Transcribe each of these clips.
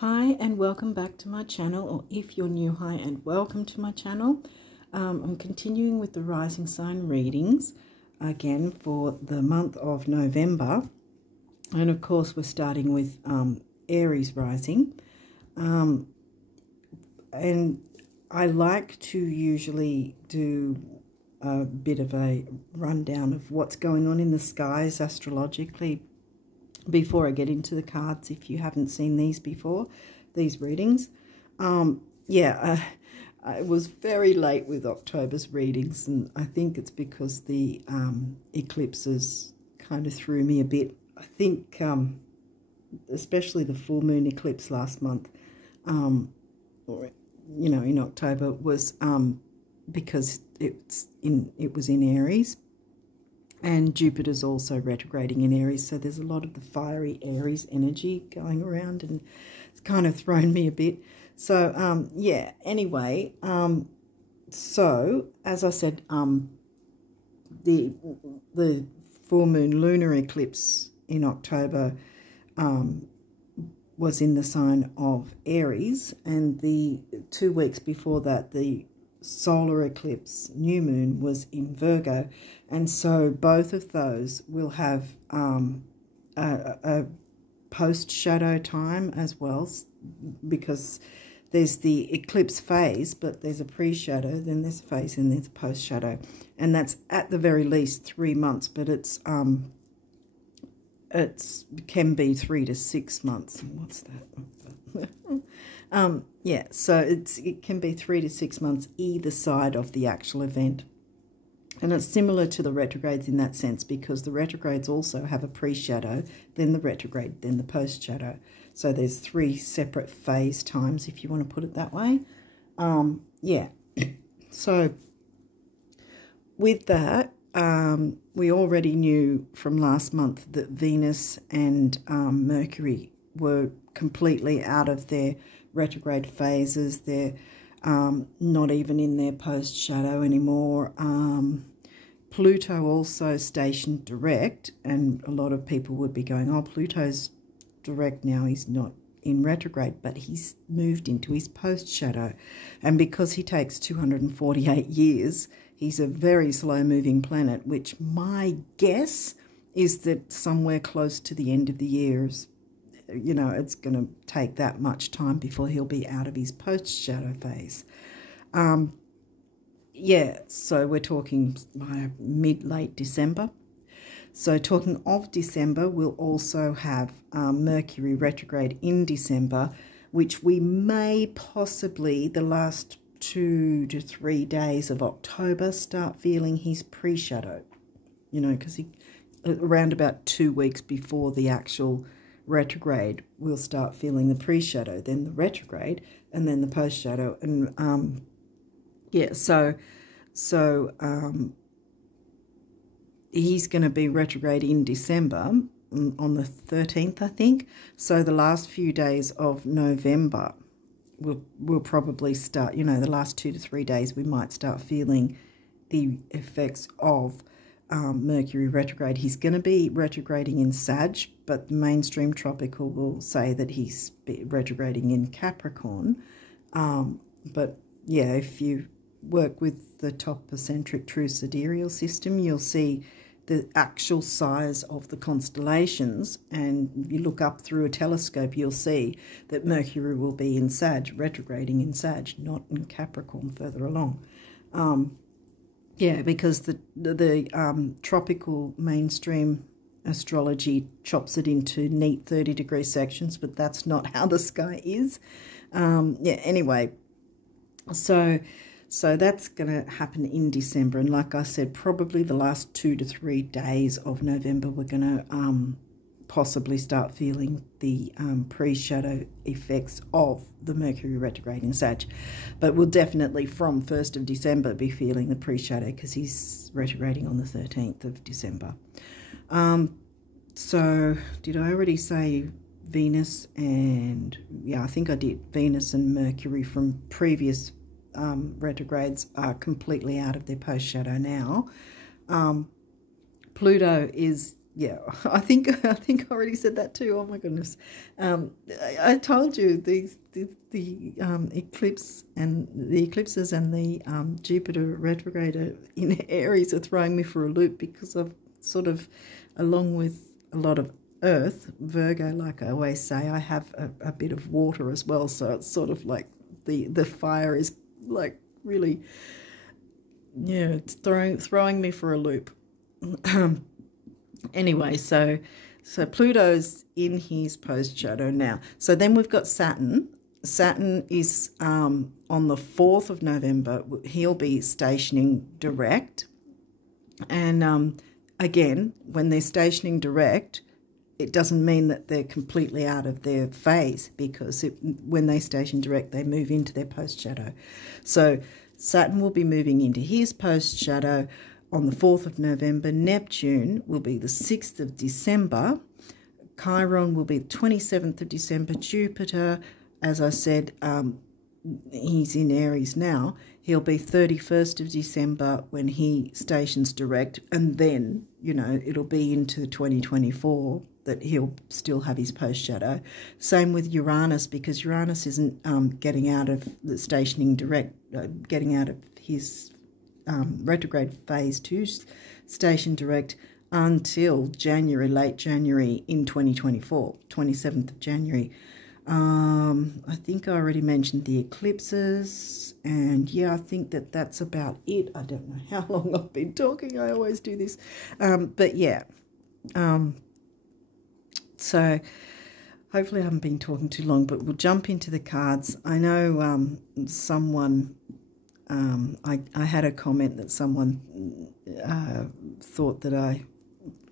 Hi and welcome back to my channel, or if you're new, hi and welcome to my channel. I'm continuing with the rising sign readings again for the month of November, and of course we're starting with Aries rising, and I like to usually do a bit of a rundown of what's going on in the skies astrologically before I get into the cards, if you haven't seen these before, these readings. I was very late with October's readings, and I think it's because the eclipses kind of threw me a bit. I think especially the full moon eclipse last month, or in October, was because it was in Aries. And Jupiter's also retrograding in Aries, so there's a lot of the fiery Aries energy going around, and it's kind of thrown me a bit. So, anyway, so as I said, the full moon lunar eclipse in October was in the sign of Aries, and the 2 weeks before that, the solar eclipse new moon was in Virgo, and so both of those will have a post shadow time as well, because there's the eclipse phase, but there's a pre-shadow, then there's a phase, and there's a post shadow, and that's at the very least 3 months, but it can be 3 to 6 months. What's that? So it can be 3 to 6 months either side of the actual event. And it's similar to the retrogrades in that sense, because the retrogrades also have a pre-shadow, then the retrograde, then the post-shadow. So there's 3 separate phase times, if you want to put it that way. So with that, we already knew from last month that Venus and Mercury were completely out of their retrograde phases. They're not even in their post shadow anymore. Pluto also stationed direct, and a lot of people would be going, oh, Pluto's direct now, he's not in retrograde, but he's moved into his post shadow, and because he takes 248 years, he's a very slow moving planet, which my guess is that somewhere close to the end of the year, it's going to take that much time before he'll be out of his post-shadow phase. So we're talking mid-late December. So talking of December, we'll also have Mercury retrograde in December, which we may possibly, the last 2 to 3 days of October, start feeling his pre-shadow, because he around about 2 weeks before the actual retrograde, we'll start feeling the pre-shadow, then the retrograde, and then the post-shadow. And he's going to be retrograde in December on the 13th, I think. So the last few days of November we'll probably start, the last 2 to 3 days, we might start feeling the effects of Mercury retrograde. He's going to be retrograding in Sag, but the mainstream tropical will say that he's retrograding in Capricorn. If you work with the topocentric true sidereal system, you'll see the actual size of the constellations, and you look up through a telescope, you'll see that Mercury will be in Sag, retrograding in Sag, not in Capricorn further along. Because the tropical mainstream astrology chops it into neat 30-degree sections, but that's not how the sky is. Anyway, so that's going to happen in December, and like I said, probably the last 2 to 3 days of November, we're going to possibly start feeling the pre-shadow effects of the Mercury retrograde in Sag. But we'll definitely, from 1st of December, be feeling the pre-shadow, because he's retrograding on the 13th of December. So did I already say Venus and... Yeah, I think I did. Venus and Mercury from previous retrogrades are completely out of their post-shadow now. Pluto is yeah, I think I already said that too. Oh my goodness, I told you the eclipses and the Jupiter retrograde in Aries are throwing me for a loop, because I've sort of, along with a lot of Earth, Virgo, like I always say, I have a bit of water as well. So it's sort of like the fire is like really, yeah, it's throwing me for a loop. Anyway, so Pluto's in his post shadow now. So then we've got Saturn. Saturn is on the 4th of November. He'll be stationing direct. And again, when they're stationing direct, it doesn't mean that they're completely out of their phase, because when they station direct, they move into their post shadow. So Saturn will be moving into his post shadow on the 4th of November. Neptune will be the 6th of December. Chiron will be the 27th of December. Jupiter, as I said, he's in Aries now. He'll be 31st of December when he stations direct. And then, you know, it'll be into 2024 that he'll still have his post shadow. Same with Uranus, because Uranus isn't getting out of the stationing direct, getting out of his retrograde phase 2 station direct until January, late January in 2024, 27th of January. I think I already mentioned the eclipses, and yeah, I think that's about it. I don't know how long I've been talking. I always do this. But yeah, so hopefully I haven't been talking too long, but we'll jump into the cards. I know someone, I had a comment that someone thought that I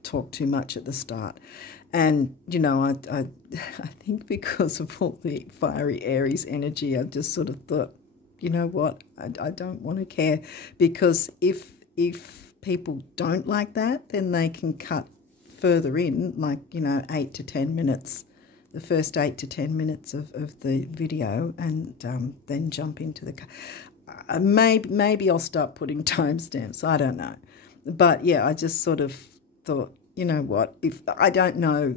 talked too much at the start. And, you know, I think because of all the fiery Aries energy, I just sort of thought, you know what, I don't want to care, because if people don't like that, then they can cut further in, like, you know, 8 to 10 minutes, the first 8 to 10 minutes of the video, and then jump into the maybe I'll start putting timestamps. I don't know. But yeah, I just sort of thought, you know what, if I don't know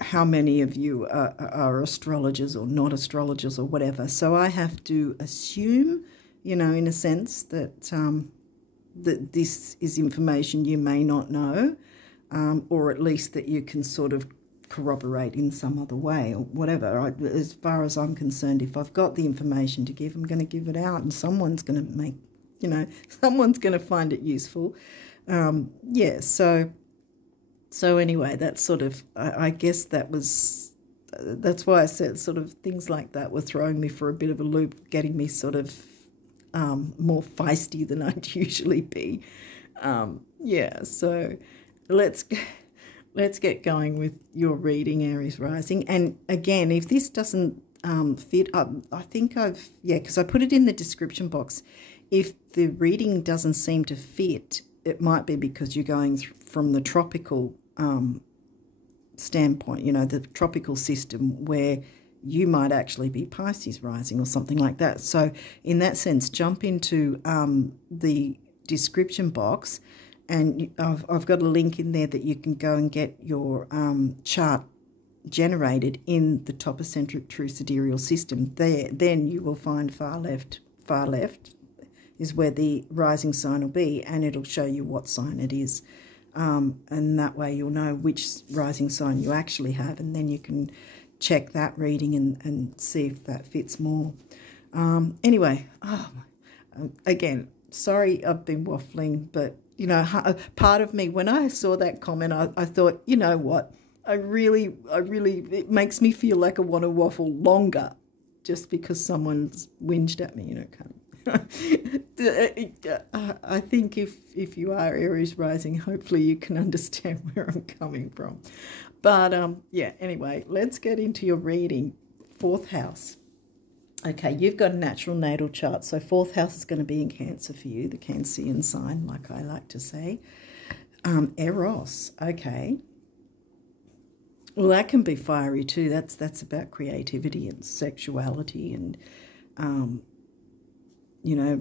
how many of you are astrologers or not astrologers or whatever, so I have to assume, you know, in a sense that that this is information you may not know, or at least that you can sort of corroborate in some other way or whatever. As far as I'm concerned, if I've got the information to give, I'm going to give it out, and someone's going to make, you know, someone's going to find it useful. Yeah, so anyway, that's sort of, I guess that's why I said sort of things like that were throwing me for a bit of a loop, getting me sort of more feisty than I'd usually be. Yeah, so let's get going with your reading, Aries rising. And again, if this doesn't fit, I think because I put it in the description box. If the reading doesn't seem to fit, it might be because you're going from the tropical standpoint, you know, the tropical system, where you might actually be Pisces rising or something like that. So in that sense, jump into the description box, and I've got a link in there that you can go and get your chart generated in the top eccentric true sidereal system. Then you will find far left is where the rising sign will be, and it'll show you what sign it is. And that way you'll know which rising sign you actually have, and then you can check that reading and see if that fits more. Anyway, again, sorry I've been waffling, but, you know, part of me, when I saw that comment, I thought, you know what, I really, it makes me feel like I want to waffle longer just because someone's whinged at me, you know, kind of. I think if you are Aries rising, hopefully you can understand where I'm coming from. But yeah, anyway, let's get into your reading. 4th house. Okay, you've got a natural natal chart, so 4th house is going to be in Cancer for you, the Cancerian sign, like I like to say. Eros, okay. Well, that can be fiery too. That's about creativity and sexuality and you know,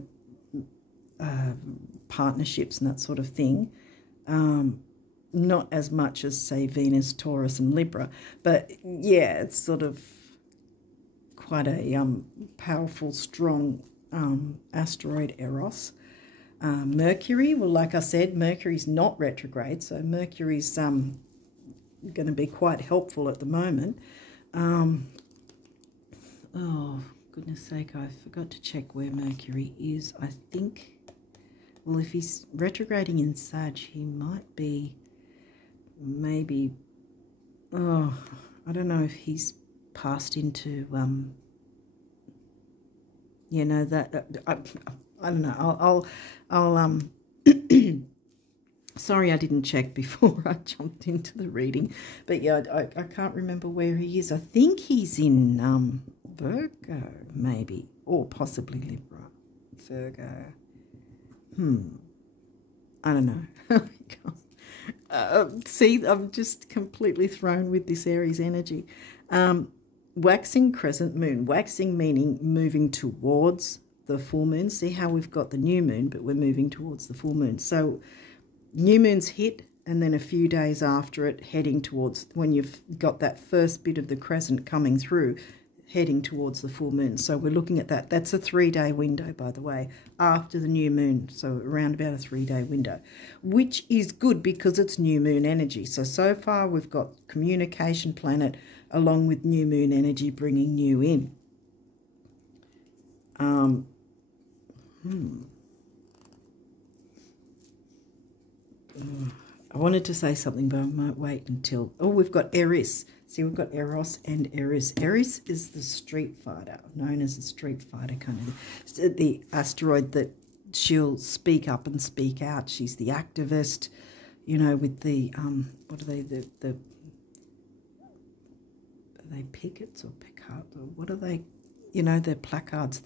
partnerships and that sort of thing. not as much as, say, Venus, Taurus and Libra. But, yeah, it's sort of quite a powerful, strong asteroid, Eros. Mercury, well, like I said, Mercury's not retrograde, so Mercury's going to be quite helpful at the moment. Oh, goodness sake, I forgot to check where Mercury is. I think, well, if he's retrograding in Sag, he might be maybe, oh, I don't know if he's passed into, you know, that, I don't know, I'll sorry I didn't check before I jumped into the reading, but yeah, I can't remember where he is. I think he's in Virgo, maybe, or possibly Libra. Virgo. I don't know. See, I'm just completely thrown with this Aries energy. Waxing crescent moon. Waxing meaning moving towards the full moon. See how we've got the new moon, but we're moving towards the full moon. So new moon's hit, and then a few days after it, heading towards, when you've got that first bit of the crescent coming through, heading towards the full moon. So we're looking at that. That's a 3-day window, by the way, after the new moon. So around about a 3-day window, which is good because it's new moon energy. So far we've got communication planet along with new moon energy bringing new in. I wanted to say something, but I might wait until... Oh, we've got Aries. See, we've got Eros and Aries. Aries is the street fighter, known as the street fighter kind of... The asteroid that she'll speak up and speak out. She's the activist, you know, with the... what are they? Are they pickets or picards? Or what are they? You know, the placards,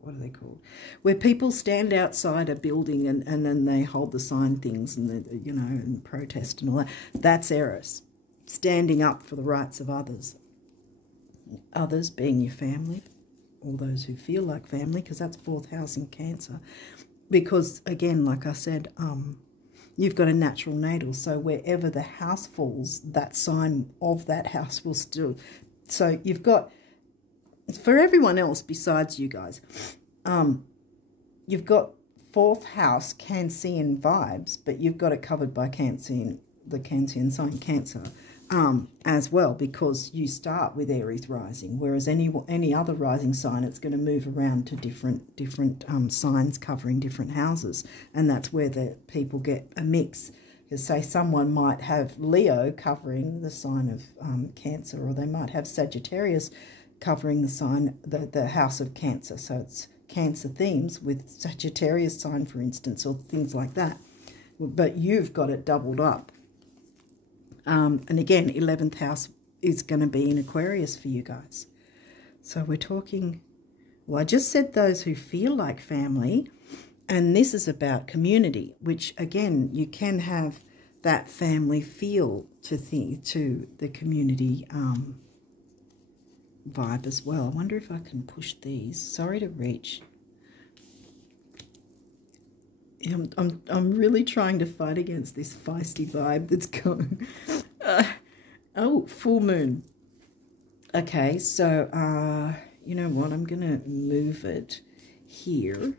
what are they called? Where people stand outside a building and then they hold the sign things and, you know, and protest and all that. That's Aries, standing up for the rights of others. Others being your family, all those who feel like family, because that's 4th house in Cancer. Because, again, like I said, you've got a natural natal, so wherever the house falls, that sign of that house will still... So you've got... For everyone else besides you guys, you've got 4th house Cancerian vibes, but you've got it covered by Cancerian, the Cancerian sign Cancer, as well, because you start with Aries rising, whereas any other rising sign, it's going to move around to different signs covering different houses, and that's where the people get a mix. Because say someone might have Leo covering the sign of Cancer, or they might have Sagittarius covering the sign, the house of Cancer. So it's Cancer themes with Sagittarius sign, for instance, or things like that. But you've got it doubled up. And again, 11th house is going to be in Aquarius for you guys. So we're talking, well, I just said those who feel like family, and this is about community, which again, you can have that family feel to the community vibe as well. I wonder if I can push these. Sorry to reach. I'm really trying to fight against this feisty vibe that's going. Oh, full moon. Okay, so you know what? I'm going to move it here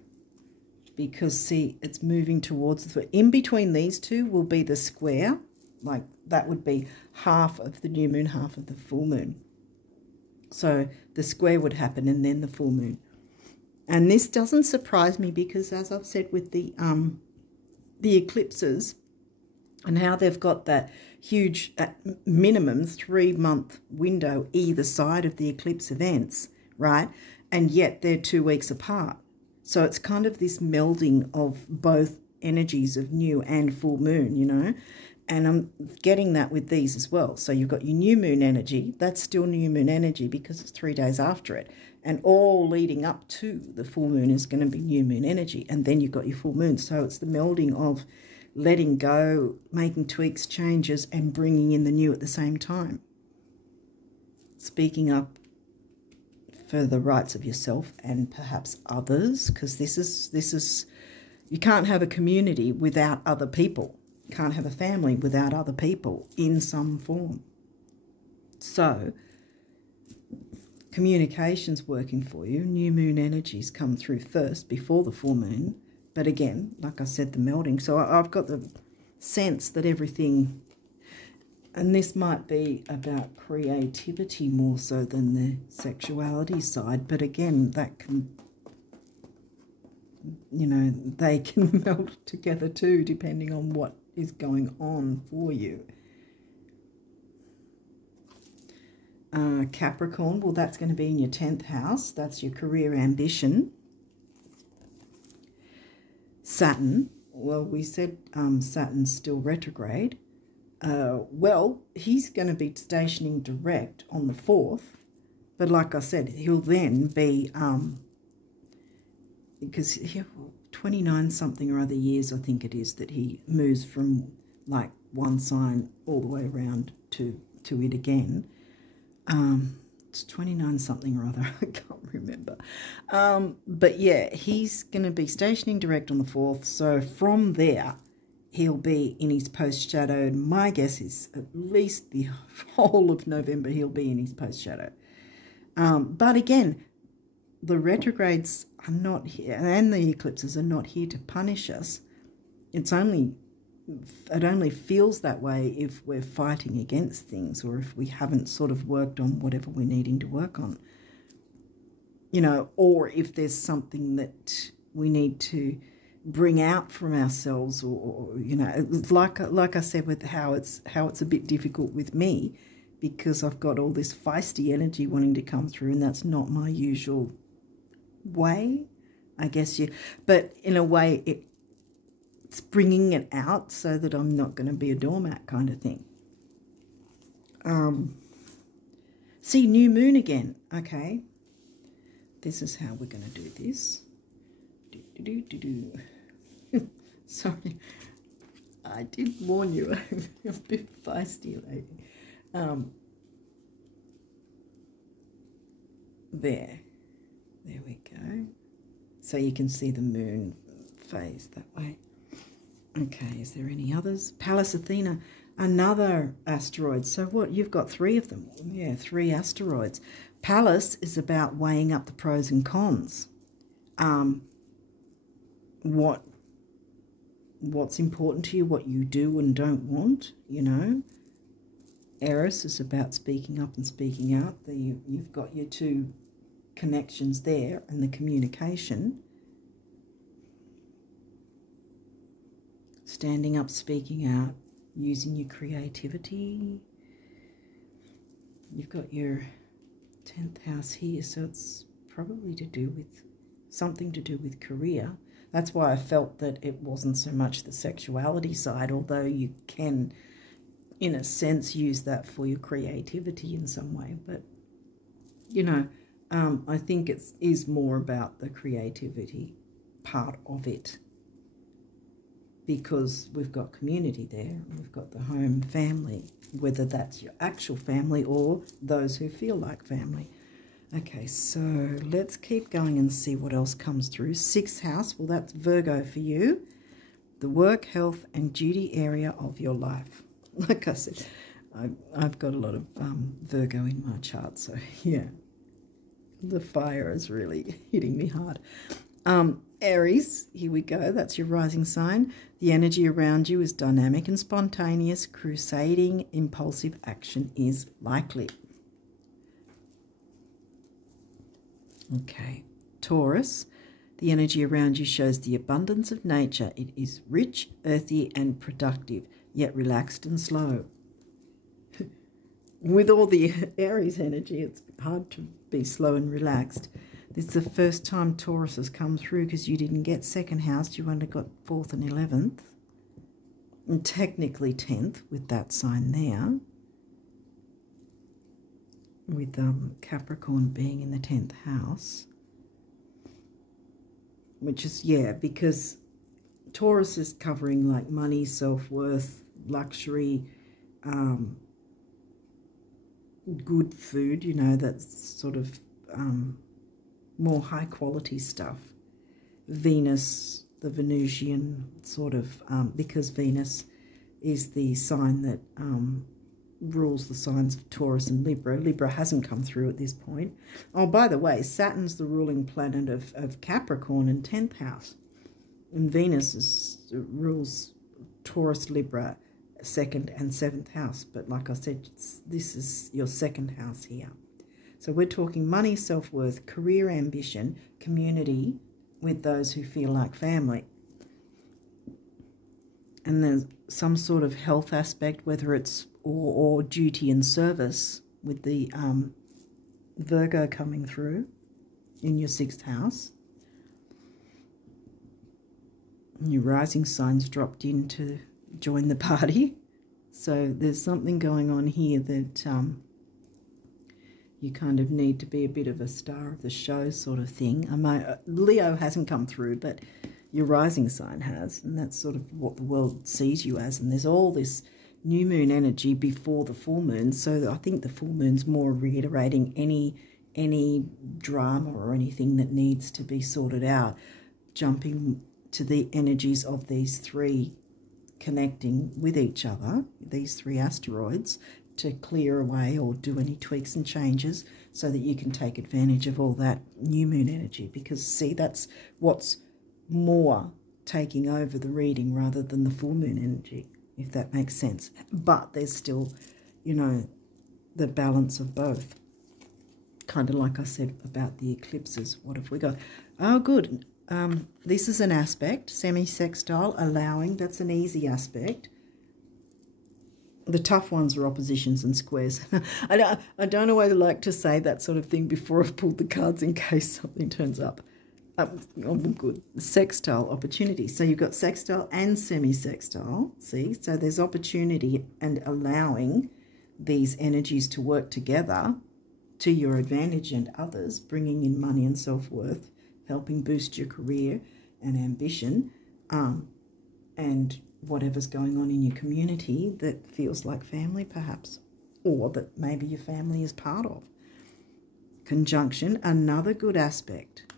because, see, it's moving towards in between these two will be the square. Like that would be half of the new moon, half of the full moon. So the square would happen and then the full moon. And this doesn't surprise me because, as I've said with the eclipses and how they've got that huge, at minimum, 3-month window either side of the eclipse events, right? And yet they're 2 weeks apart. So it's kind of this melding of both energies of new and full moon, you know? And I'm getting that with these as well. So you've got your new moon energy. That's still new moon energy because it's 3 days after it. And all leading up to the full moon is going to be new moon energy. And then you've got your full moon. So it's the melding of letting go, making tweaks, changes, and bringing in the new at the same time. Speaking up for the rights of yourself and perhaps others, because this is You can't have a community without other people. You can't have a family without other people in some form. So communication's working for you. New moon energies come through first before the full moon. But again, like I said, the melding. So I've got the sense that everything, and this might be about creativity more so than the sexuality side. But again, that can, you know, they can meld together too, depending on what is going on for you. Capricorn, well, that's going to be in your 10th house. That's your career ambition. Saturn, well, we said Saturn's still retrograde. Well, he's going to be stationing direct on the 4th. But like I said, he'll then be, because he'll 29 something or other years, I think it is, that he moves from like one sign all the way around to it again. It's 29 something or other, I can't remember. But yeah, he's going to be stationing direct on the 4th. So from there, he'll be in his post shadow. And my guess is at least the whole of November, he'll be in his post shadow. But again, the retrogrades are not here, and the eclipses are not here to punish us. It only feels that way if we're fighting against things, or if we haven't sort of worked on whatever we're needing to work on, you know, or if there's something that we need to bring out from ourselves, or you know, like I said with how it's a bit difficult with me, because I've got all this feisty energy wanting to come through, and that's not my usual way, I guess. But in a way, it's bringing it out so that I'm not going to be a doormat kind of thing. See, new moon again. Okay, this is how we're going to do this. Sorry, I did warn you. I'm a bit feisty lately. There we go. So you can see the moon phase that way. Okay, is there any others? Pallas Athena, another asteroid. So what, you've got 3 of them. Yeah, 3 asteroids. Pallas is about weighing up the pros and cons. What's important to you, what you do and don't want, you know. Aries is about speaking up and speaking out. You've got your 2 connections there, and the communication. Standing up, speaking out, using your creativity. You've got your 10th house here, so it's probably something to do with career. That's why I felt that it wasn't so much the sexuality side, although you can, in a sense, use that for your creativity in some way. But, you know, I think it is more about the creativity part of it, because we've got community there. We've got the home family, whether that's your actual family or those who feel like family. Okay, so let's keep going and see what else comes through. 6th house, well, that's Virgo for you. The work, health, and duty area of your life. Like I said, I've got a lot of Virgo in my chart, so yeah. The fire is really hitting me hard. Aries, here we go. That's your rising sign. The energy around you is dynamic and spontaneous. Crusading, impulsive action is likely. Okay, Taurus. The energy around you shows the abundance of nature. It is rich, earthy, and productive, yet relaxed and slow. With all the Aries energy, it's hard to be slow and relaxed. This is the first time Taurus has come through, because you didn't get 2nd house. You only got 4th and 11th. And technically 10th with that sign there. With Capricorn being in the 10th house. Which is, yeah, because Taurus is covering like money, self-worth, luxury, good food, you know, that's sort of more high quality stuff. Venus the Venusian sort of, because Venus is the sign that rules the signs of Taurus and Libra. Libra hasn't come through at this point. Oh, by the way, Saturn's the ruling planet of Capricorn in 10th house. And Venus rules Taurus, Libra, 2nd and 7th house. But like I said, this is your 2nd house here. So we're talking money, self-worth, career ambition, community with those who feel like family. And there's some sort of health aspect, whether it's or duty and service, with the Virgo coming through in your 6th house. And your rising signs dropped in to join the party. So there's something going on here that you kind of need to be a bit of a star of the show sort of thing. Leo hasn't come through, but your rising sign has, and that's sort of what the world sees you as. And there's all this new moon energy before the full moon, so I think the full moon's more reiterating any drama or anything that needs to be sorted out, jumping to the energies of these three connecting with each other, these three asteroids, to clear away or do any tweaks and changes so that you can take advantage of all that new moon energy. Because see, that's what's more taking over the reading rather than the full moon energy, if that makes sense. But there's still, you know, the balance of both. Kind of like I said about the eclipses. What have we got? Oh, good. This is an aspect, semi-sextile, allowing. That's an easy aspect. The tough ones are oppositions and squares. I don't know why I like to say that sort of thing before I've pulled the cards in case something turns up. Oh, good. Sextile, opportunity. So you've got sextile and semi-sextile. See? So there's opportunity and allowing these energies to work together to your advantage and others, bringing in money and self-worth, helping boost your career and ambition, and whatever's going on in your community that feels like family perhaps, or that maybe your family is part of. Conjunction, another good aspect.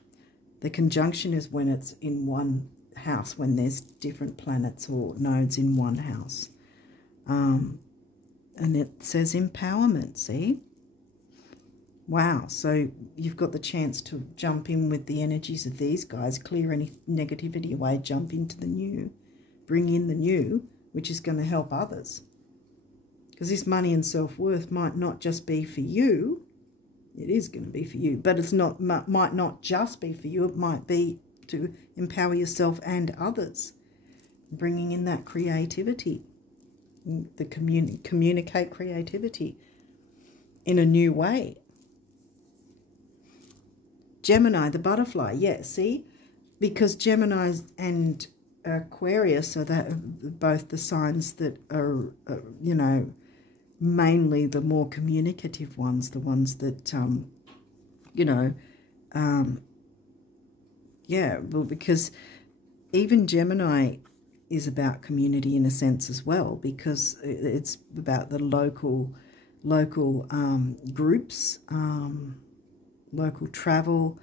The conjunction is when it's in one house, when there's different planets or nodes in one house. And it says empowerment, see? Wow, so you've got the chance to jump in with the energies of these guys, clear any negativity away, jump into the new, bring in the new, which is going to help others. Because this money and self-worth might not just be for you. It is going to be for you, but it's not. Might not just be for you. It might be to empower yourself and others, bringing in that creativity, the communicate creativity in a new way. Gemini, the butterfly, yeah, see, because Gemini and Aquarius are both the signs that are, you know, mainly the more communicative ones, the ones that, you know, yeah, well, because even Gemini is about community in a sense as well, because it's about the local groups, local travel,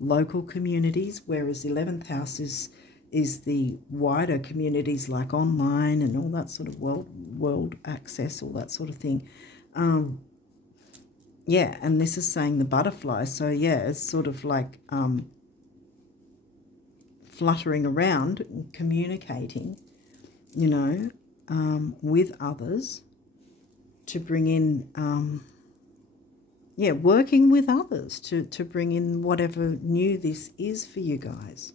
local communities, whereas the 11th house is the wider communities like online and all that sort of world access, all that sort of thing. Yeah, and this is saying the butterfly. So, yeah, it's sort of like fluttering around, communicating, you know, with others to bring in, yeah, working with others to bring in whatever new this is for you guys.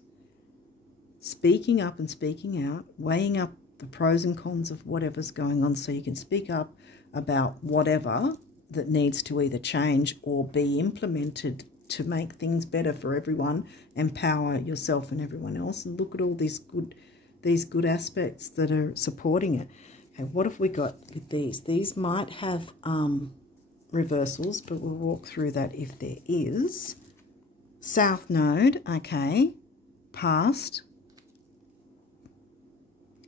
Speaking up and speaking out, weighing up the pros and cons of whatever's going on so you can speak up about whatever that needs to either change or be implemented to make things better for everyone, empower yourself and everyone else, and look at all these good aspects that are supporting it. Okay, what have we got with these? These might have reversals, but we'll walk through that if there is. South node, okay, past.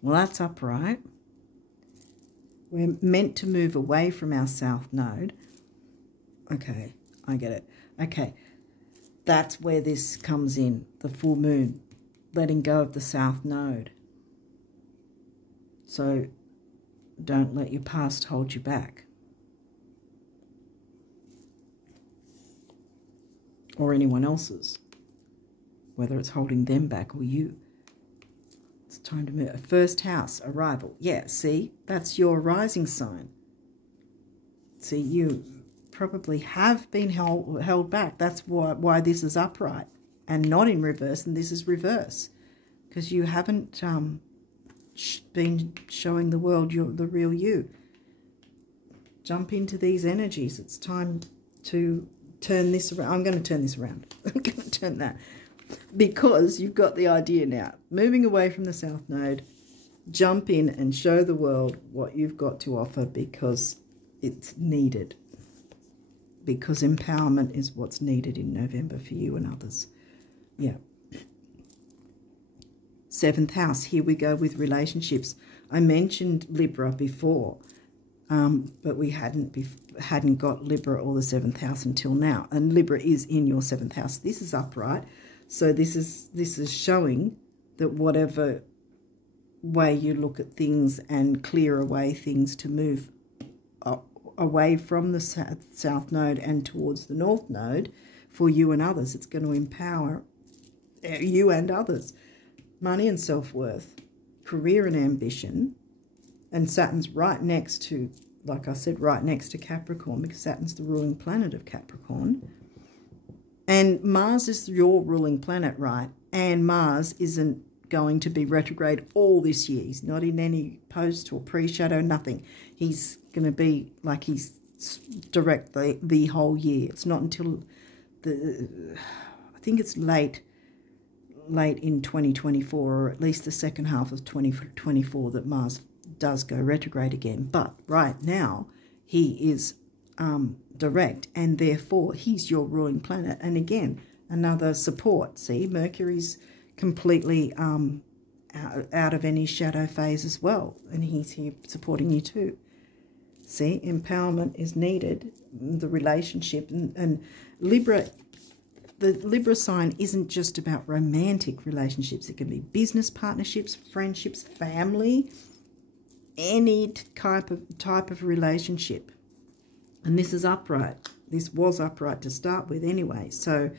Well, that's upright. We're meant to move away from our south node. Okay, I get it. Okay, that's where this comes in, the full moon. letting go of the South Node. So don't let your past hold you back. Or anyone else's, whether it's holding them back or you. It's time to move. First house, arrival. Yeah, see, that's your rising sign. See, you probably have been held back. That's why this is upright and not in reverse, and this is reverse. Because you haven't been showing the world the real you. Jump into these energies. It's time to turn this around. I'm going to turn this around. I'm going to turn that. Because you've got the idea now. Moving away from the South Node, jump in and show the world what you've got to offer, because it's needed. Because empowerment is what's needed in November for you and others. Yeah. 7th house, here we go with relationships. I mentioned Libra before, but we hadn't got Libra or the 7th house until now. And Libra is in your 7th house. This is upright. So this is showing that whatever way you look at things and clear away things to move away from the South Node and towards the North Node for you and others, it's going to empower you and others. Money and self-worth, career and ambition, and Saturn's right next to, like I said, right next to Capricorn, because Saturn's the ruling planet of Capricorn. And Mars is your ruling planet, right? And Mars isn't going to be retrograde all this year. He's not in any post or pre-shadow, nothing. He's going to be like he's direct the whole year. It's not until I think it's late in 2024, or at least the second half of 2024, that Mars does go retrograde again. But right now he is direct, and therefore he's your ruling planet. And again, another support. See, Mercury's completely out of any shadow phase as well, and he's here supporting you too. See, empowerment is needed, the relationship, and Libra. The Libra sign isn't just about romantic relationships. It can be business partnerships, friendships, family, any type of relationship. And this is upright. This was upright to start with anyway. So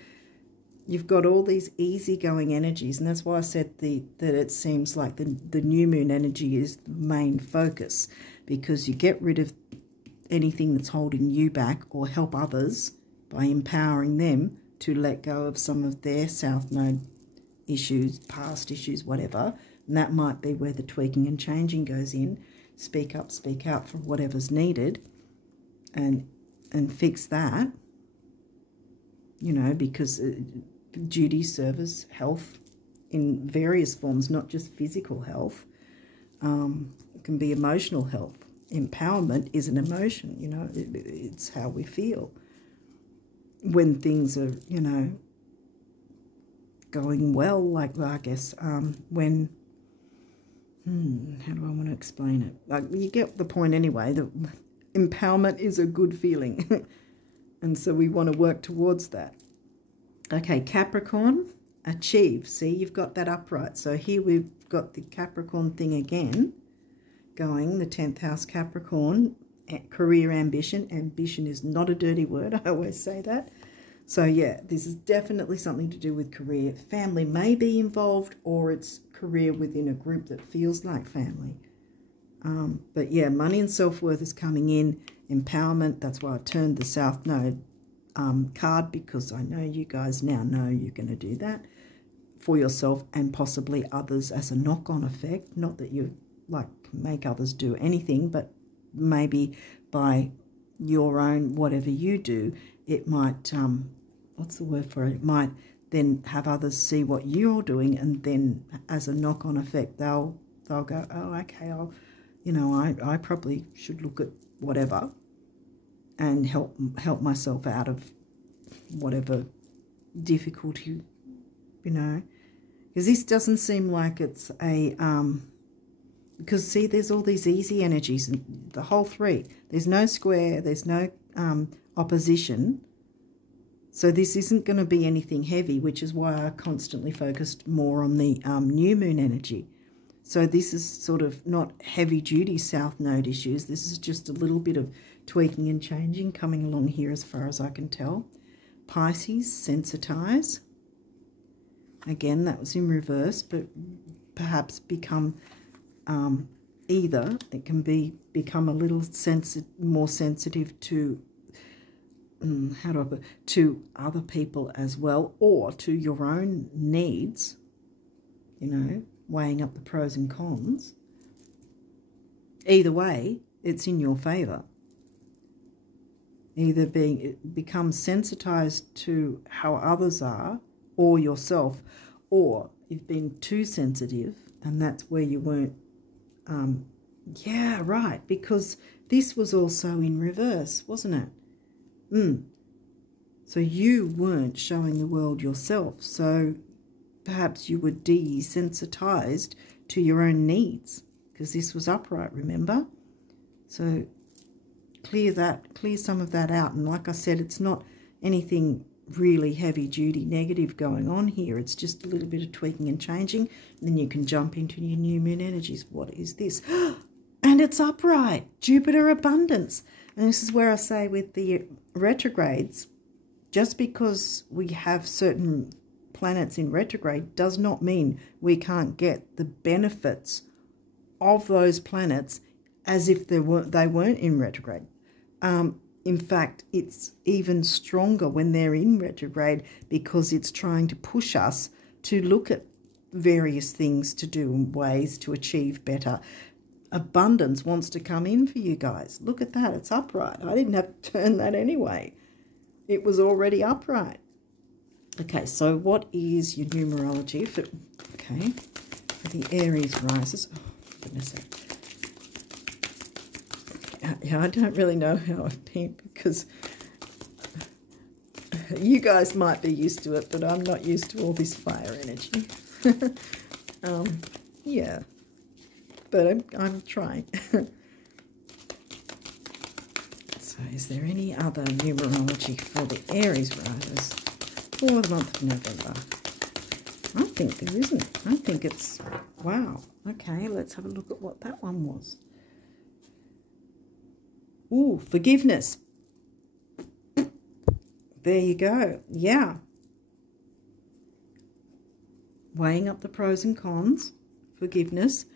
you've got all these easygoing energies, and that's why I said that it seems like the new moon energy is the main focus, because you get rid of anything that's holding you back, or help others by empowering them to let go of some of their South Node issues, past issues, whatever. And that might be where the tweaking and changing goes in. Speak up, speak out for whatever's needed, and fix that, you know, because duty, service, health in various forms, not just physical health. It can be emotional health. Empowerment is an emotion, you know, it's how we feel when things are, you know, going well, like, I guess, when, how do I want to explain it? Like, you get the point anyway, that empowerment is a good feeling. And so we want to work towards that. Okay, Capricorn, achieve. See, you've got that upright. So here we've got the Capricorn thing again going, the 10th house Capricorn. Career ambition. Ambition is not a dirty word. I always say that. So yeah, this is definitely something to do with career. Family may be involved, or it's career within a group that feels like family. But yeah, money and self-worth is coming in. Empowerment. That's why I turned the South Node card, because I know you guys now know you're going to do that for yourself and possibly others as a knock-on effect. Not that you like make others do anything, but maybe by your own whatever you do, it might, what's the word for it? It might then have others see what you're doing, and then as a knock-on effect, they'll go, oh, okay, I probably should look at whatever and help myself out of whatever difficulty, you know, because this doesn't seem like it's a because, see, there's all these easy energies, and the whole three. There's no square, there's no opposition. So this isn't going to be anything heavy, which is why I constantly focused more on the new moon energy. So this is sort of not heavy-duty South Node issues. This is just a little bit of tweaking and changing coming along here as far as I can tell. Pisces, sensitize. Again, that was in reverse, but perhaps become either. It can become a little more sensitive to, how do I put, to other people as well, or to your own needs, you know, weighing up the pros and cons. Either way, it's in your favour. Either become sensitized to how others are, or yourself, or you've been too sensitive, and that's where you weren't. Yeah, right, because this was also in reverse, wasn't it? So you weren't showing the world yourself, so perhaps you were desensitized to your own needs, because this was upright, remember? So clear some of that out. And like I said, it's not anything really heavy-duty negative going on here. It's just a little bit of tweaking and changing. And then you can jump into your new moon energies. What is this? And it's upright. Jupiter abundance. And this is where I say with the retrogrades, just because we have certain planets in retrograde does not mean we can't get the benefits of those planets as if they weren't in retrograde. In fact, it's even stronger when they're in retrograde, because it's trying to push us to look at various things to do and ways to achieve better. Abundance wants to come in for you guys. Look at that. It's upright. I didn't have to turn that anyway. It was already upright. Okay, so what is your numerology for the Aries rises? Oh, goodness sake. Yeah, I don't really know how I've been, because you guys might be used to it, but I'm not used to all this fire energy. Yeah, but I'm trying. So is there any other numerology for the Aries risers for the month of November? I think there isn't. I think it's, wow. Okay, let's have a look at what that one was. Ooh, forgiveness. There you go. Yeah. Weighing up the pros and cons. Forgiveness.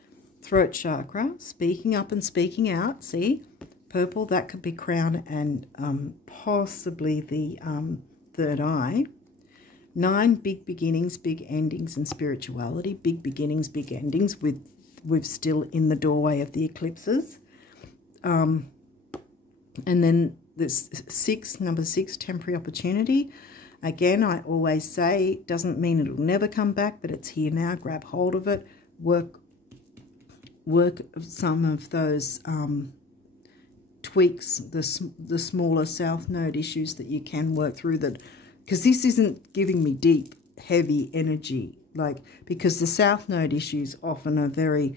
Throat chakra. Speaking up and speaking out. See? Purple, that could be crown and possibly the third eye. 9, big beginnings, big endings and spirituality. Big beginnings, big endings with still in the doorway of the eclipses. And then this number 6, temporary opportunity. Again, I always say, doesn't mean it'll never come back, but it's here now. Grab hold of it. Work some of those tweaks, the smaller South Node issues that you can work through, that, because this isn't giving me deep, heavy energy, because the South Node issues often are very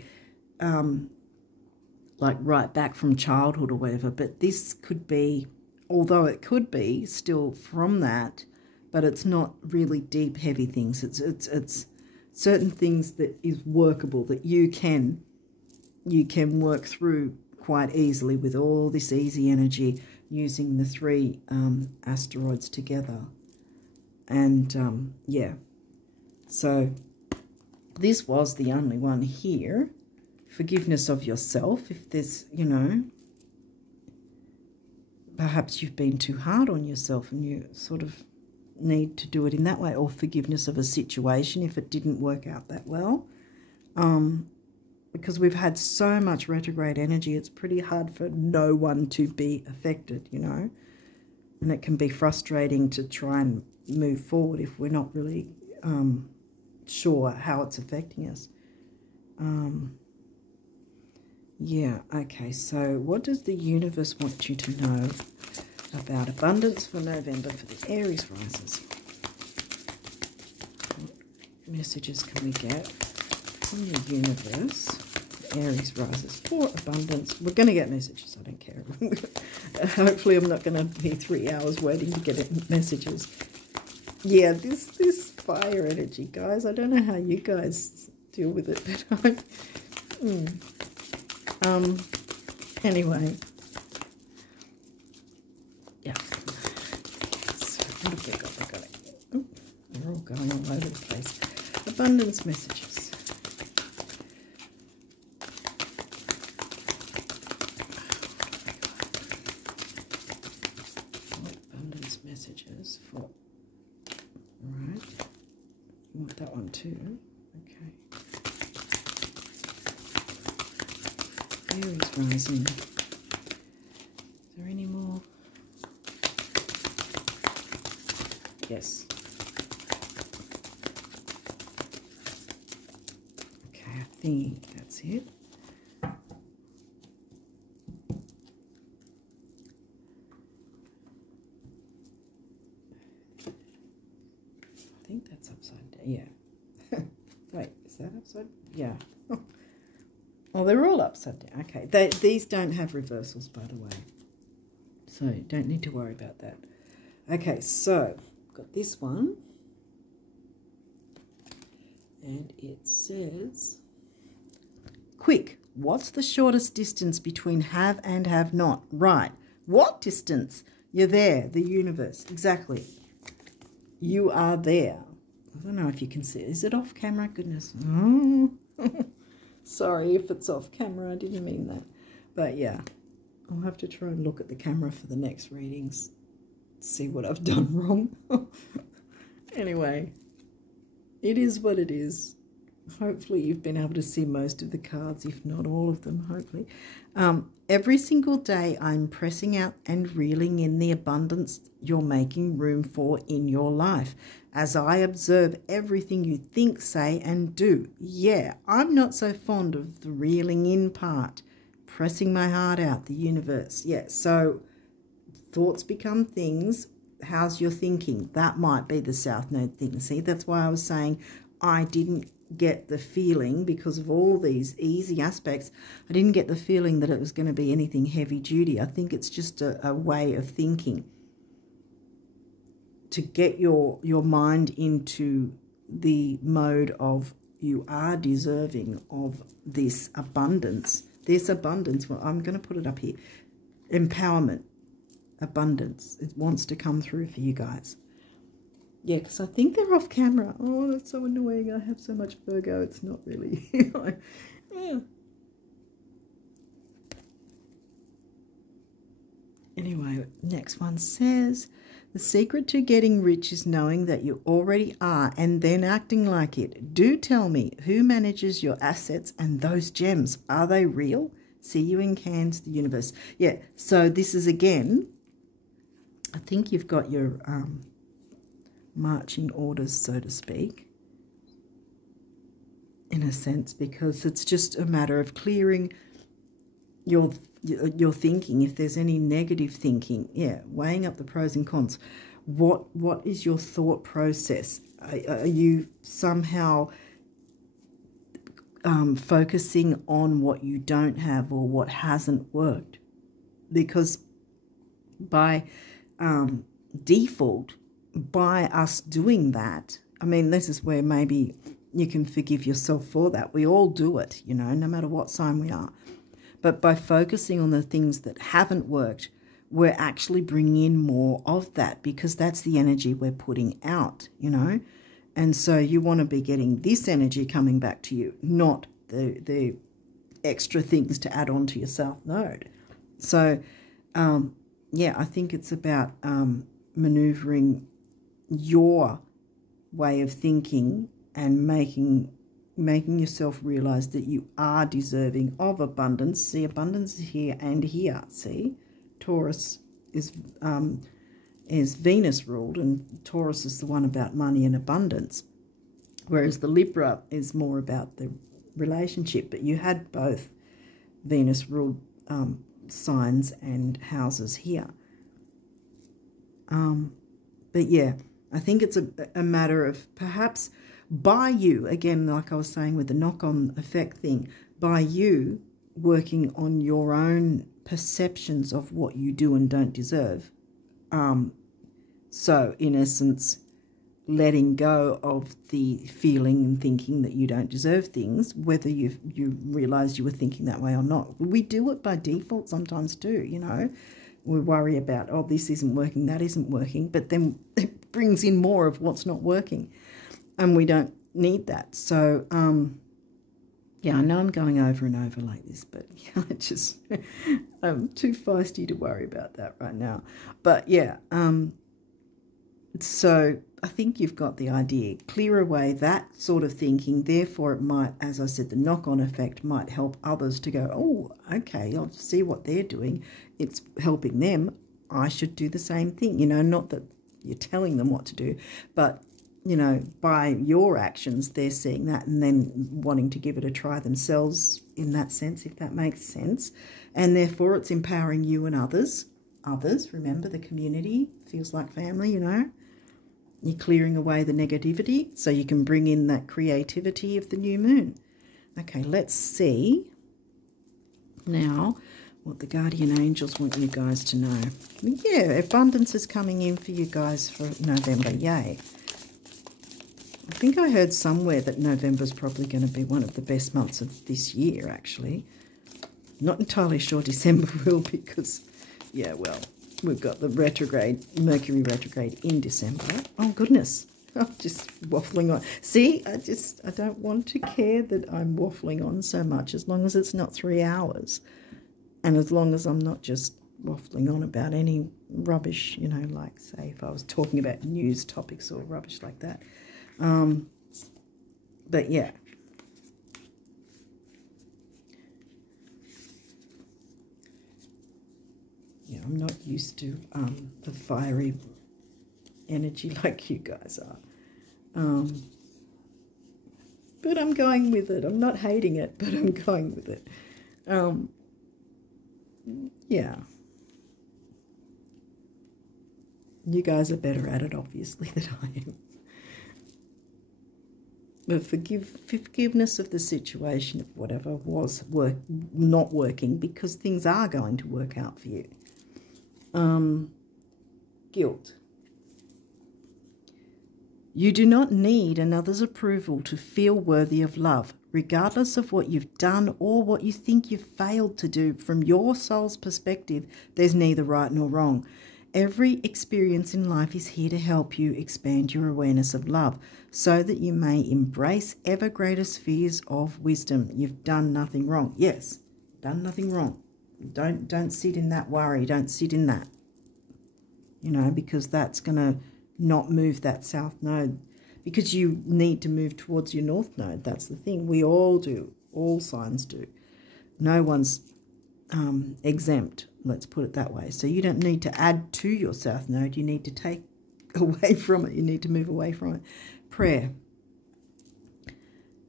right back from childhood or whatever, but this could be, although it could be still from that, but it's not really deep, heavy things. It's certain things that is workable, that you can work through quite easily with all this easy energy, using the 3 asteroids together. And yeah, so this was the only one here. Forgiveness of yourself, if there's, perhaps you've been too hard on yourself and you sort of need to do it in that way, or forgiveness of a situation if it didn't work out that well. Because we've had so much retrograde energy, it's pretty hard for no one to be affected, and it can be frustrating to try and move forward if we're not really sure how it's affecting us. Yeah, okay, so what does the universe want you to know about abundance for November for the Aries risers? What messages can we get from the universe for Aries rises for abundance. We're going to get messages. I don't care. Hopefully I'm not going to be 3 hours waiting to get messages. Yeah, this fire energy, guys. I don't know how you guys deal with it, but anyway. Yeah. So what have we got? We've got it. Oh, they're all going all over the place. Abundance messages. Abundance messages for. All right. You want that one too? Okay. Aries rising. Is there any more? Yes. Okay, I think that's it. I think that's upside down. Yeah. Wait, is that upside? Yeah. Oh, they're all upside down. Okay. These don't have reversals, by the way. So don't need to worry about that. Okay, so got this one. And it says, quick, what's the shortest distance between have and have not? Right. What distance? You're there, the universe. Exactly. You are there. I don't know if you can see it. Is it off camera? Goodness. Oh. Sorry if it's off camera. I didn't mean that. But yeah, I'll have to try and look at the camera for the next readings. See what I've done wrong. Anyway, it is what it is. Hopefully you've been able to see most of the cards, if not all of them, hopefully. Every single day I'm pressing out and reeling in the abundance you're making room for in your life as I observe everything you think, say, and do. Yeah, I'm not so fond of the reeling in part, pressing my heart out, the universe. Yeah, so thoughts become things. How's your thinking? That might be the South Node thing. See, that's why I was saying I didn't get the feeling, because of all these easy aspects, I didn't get the feeling that it was going to be anything heavy duty. I think it's just a way of thinking to get your mind into the mode of you are deserving of this abundance. This abundance, well, I'm going to put it up here. Empowerment, abundance. It wants to come through for you guys. Yeah, because I think they're off camera. Oh, that's so annoying. I have so much Virgo. It's not really. Yeah. Anyway, next one says, the secret to getting rich is knowing that you already are and then acting like it. Do tell me, who manages your assets and those gems? Are they real? See you in Cairns, the universe. Yeah, so this is again, I think you've got your marching orders, so to speak, in a sense, because it's just a matter of clearing your thinking. If there's any negative thinking, yeah, weighing up the pros and cons. What is your thought process? Are you somehow focusing on what you don't have or what hasn't worked? Because by default, by us doing that, I mean, this is where maybe you can forgive yourself for that. We all do it, you know, no matter what sign we are. But by focusing on the things that haven't worked, we're actually bringing in more of that, because that's the energy we're putting out, you know. And so you want to be getting this energy coming back to you, not the extra things to add on to your South Node. So, yeah, I think it's about maneuvering your way of thinking and making yourself realize that you are deserving of abundance. See, abundance is here and here. See, Taurus is Venus ruled, and Taurus is the one about money and abundance, whereas the Libra is more about the relationship. But you had both Venus ruled signs and houses here. But yeah, I think it's a matter of perhaps by you, again, like I was saying with the knock-on effect thing, by you working on your own perceptions of what you do and don't deserve. So, in essence, letting go of the feeling and thinking that you don't deserve things, whether you realised you were thinking that way or not. We do it by default sometimes too, you know. We worry about, oh, this isn't working, that isn't working, but then it brings in more of what's not working, and we don't need that. So, yeah, I know I'm going over and over like this, but yeah, I'm too feisty to worry about that right now. But yeah, so I think you've got the idea. Clear away that sort of thinking. Therefore, it might, as I said, the knock-on effect might help others to go, oh, okay, I'll see what they're doing. It's helping them. I should do the same thing. You know, not that you're telling them what to do, but, you know, by your actions, they're seeing that and then wanting to give it a try themselves in that sense, if that makes sense. And therefore, it's empowering you and others. Others, remember, the community feels like family, you know. You're clearing away the negativity so you can bring in that creativity of the new moon. Okay, let's see now what the guardian angels want you guys to know. Yeah, abundance is coming in for you guys for November. Yay. I think I heard somewhere that November is probably going to be one of the best months of this year, actually. Not entirely sure December will, because, yeah, well, we've got the retrograde, Mercury retrograde in December. Oh, goodness. I'm just waffling on. See, I don't want to care that I'm waffling on so much, as long as it's not 3 hours. And as long as I'm not just waffling on about any rubbish, you know, like, say, if I was talking about news topics or rubbish like that. But, yeah. Yeah, I'm not used to the fiery energy like you guys are. But I'm going with it. I'm not hating it, but I'm going with it. Yeah. You guys are better at it, obviously, than I am. But forgiveness of the situation, of whatever was not working, because things are going to work out for you. Guilt. You do not need another's approval to feel worthy of love, regardless of what you've done or what you think you've failed to do. From your soul's perspective, there's neither right nor wrong. Every experience in life is here to help you expand your awareness of love so that you may embrace ever greater spheres of wisdom. You've done nothing wrong. Yes, done nothing wrong. Don't sit in that worry. Don't sit in that, you know, because that's going to not move that south node, because you need to move towards your north node. That's the thing. We all do. All signs do. No one's exempt, let's put it that way. So you don't need to add to your south node. You need to take away from it. You need to move away from it. Prayer.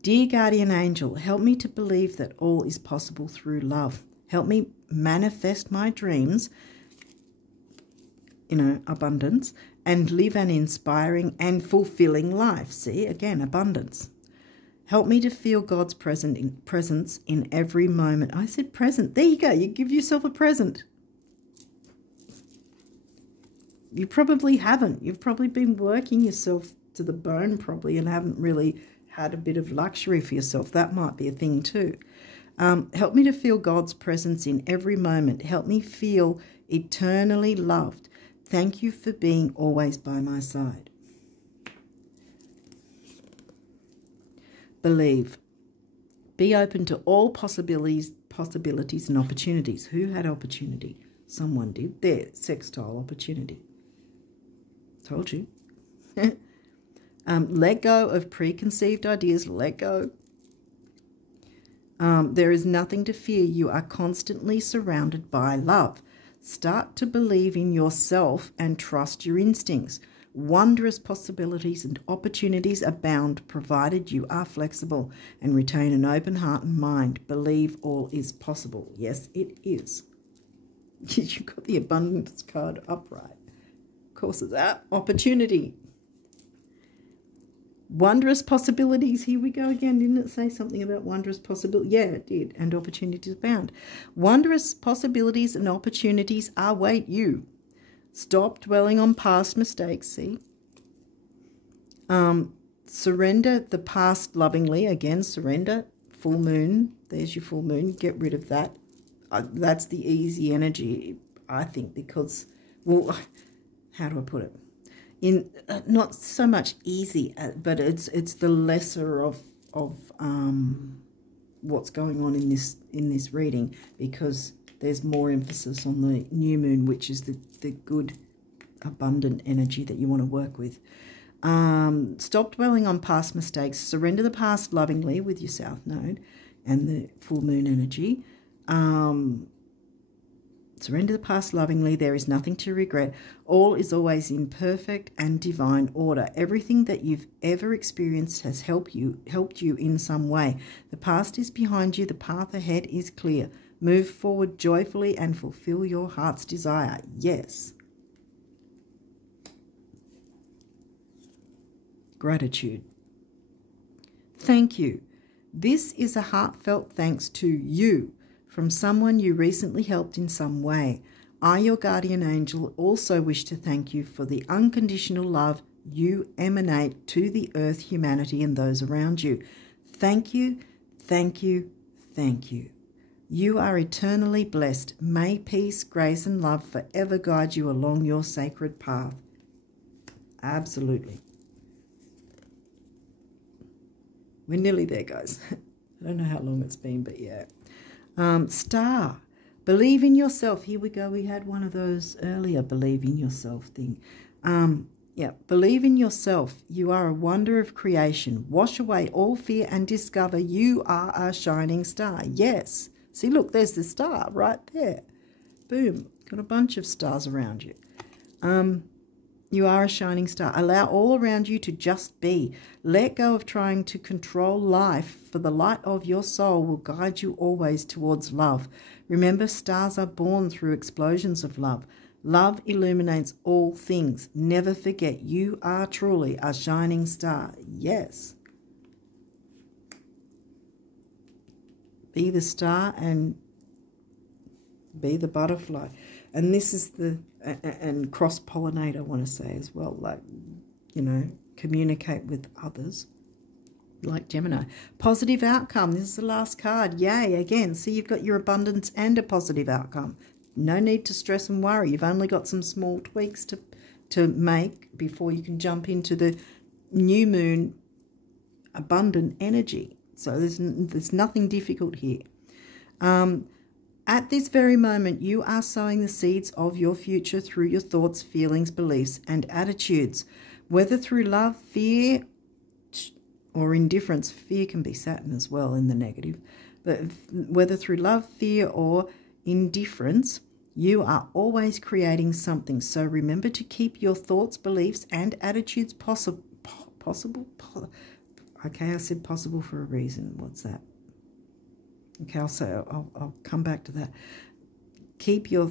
Dear guardian angel, help me to believe that all is possible through love. Help me manifest my dreams, you know, abundance, and live an inspiring and fulfilling life. See, again, abundance. Help me to feel God's presence in every moment. I said present. There you go. You give yourself a present. You probably haven't. You've probably been working yourself to the bone probably and haven't really had a bit of luxury for yourself. That might be a thing too. Help me to feel God's presence in every moment. Help me feel eternally loved. Thank you for being always by my side. Believe. Be open to all possibilities and opportunities. Who had opportunity? Someone did. There, sextile opportunity. Told you. Let go of preconceived ideas. Let go. There is nothing to fear. You are constantly surrounded by love. Start to believe in yourself and trust your instincts. Wondrous possibilities and opportunities abound, provided you are flexible and retain an open heart and mind. Believe all is possible. Yes, it is. You got the abundance card upright. Of course, it's that opportunity. Wondrous possibilities. Here we go again. Didn't it say something about wondrous possibilities? Yeah, it did. And opportunities abound. Wondrous possibilities and opportunities await you. Stop dwelling on past mistakes, see? Surrender the past lovingly. Again, surrender. Full moon. There's your full moon. Get rid of that. That's the easy energy, I think, because, well, how do I put it? In not so much easy, but it's the lesser of what's going on in this reading, because there's more emphasis on the new moon, which is the good, abundant energy that you want to work with. Stop dwelling on past mistakes. Surrender the past lovingly with your South Node and the full moon energy. Surrender the past lovingly. There is nothing to regret. All is always in perfect and divine order. Everything that you've ever experienced has helped you in some way. The past is behind you. The path ahead is clear. Move forward joyfully and fulfill your heart's desire. Yes. Gratitude. Thank you. This is a heartfelt thanks to you from someone you recently helped in some way. I, your guardian angel, also wish to thank you for the unconditional love you emanate to the earth, humanity, and those around you. Thank you, thank you, thank you. You are eternally blessed. May peace, grace, and love forever guide you along your sacred path. Absolutely. We're nearly there, guys. I don't know how long it's been, but yeah. Star. Believe in yourself. Here we go. We had one of those earlier, believe in yourself thing. Yeah, believe in yourself. You are a wonder of creation. Wash away all fear and discover you are a shining star. Yes. See, look, there's the star right there. Boom. Got a bunch of stars around you. You are a shining star. Allow all around you to just be. Let go of trying to control life, for the light of your soul will guide you always towards love. Remember, stars are born through explosions of love. Love illuminates all things. Never forget, you are truly a shining star. Yes. Be the star and be the butterfly. And this is and cross-pollinate, I want to say as well, like, you know, communicate with others, like Gemini. Positive outcome. This is the last card. Yay, again. See, you've got your abundance and a positive outcome. No need to stress and worry. You've only got some small tweaks to make before you can jump into the new moon abundant energy. So there's nothing difficult here. At this very moment, you are sowing the seeds of your future through your thoughts, feelings, beliefs, and attitudes. Whether through love, fear, or indifference. Fear can be Saturn as well in the negative. But whether through love, fear, or indifference, you are always creating something. So remember to keep your thoughts, beliefs, and attitudes possible. Okay, I said possible for a reason. What's that? Okay, I'll come back to that. Keep your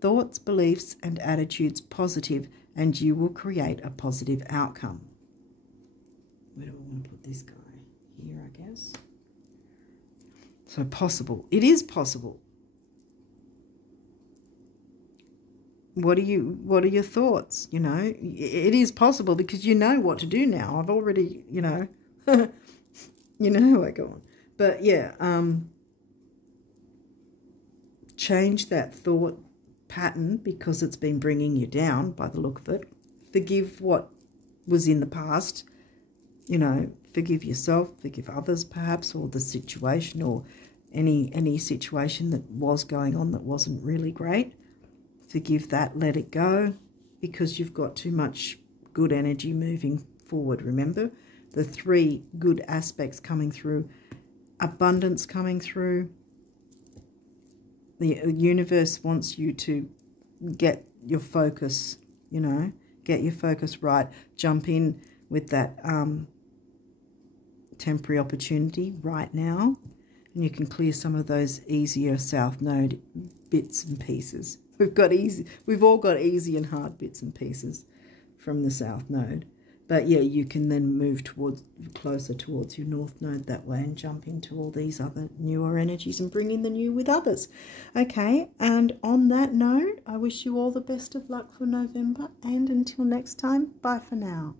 thoughts, beliefs, and attitudes positive, and you will create a positive outcome. Where do I want to put this guy? Here, I guess. So possible. It is possible. What are your thoughts? You know, it is possible because you know what to do now. I've already, you know, you know how I go on. But yeah, change that thought pattern because it's been bringing you down by the look of it. Forgive what was in the past, you know, forgive yourself, forgive others perhaps, or the situation, or any situation that was going on that wasn't really great. Forgive that, let it go, because you've got too much good energy moving forward. Remember, the three good aspects coming through. Abundance coming through. The universe wants you to get your focus, you know, get your focus right. Jump in with that temporary opportunity right now, and you can clear some of those easier South Node bits and pieces. We've all got easy and hard bits and pieces from the South Node. But yeah, you can then move closer towards your North Node that way and jump into all these other newer energies and bring in the new with others. Okay, and on that note, I wish you all the best of luck for November, and until next time, bye for now.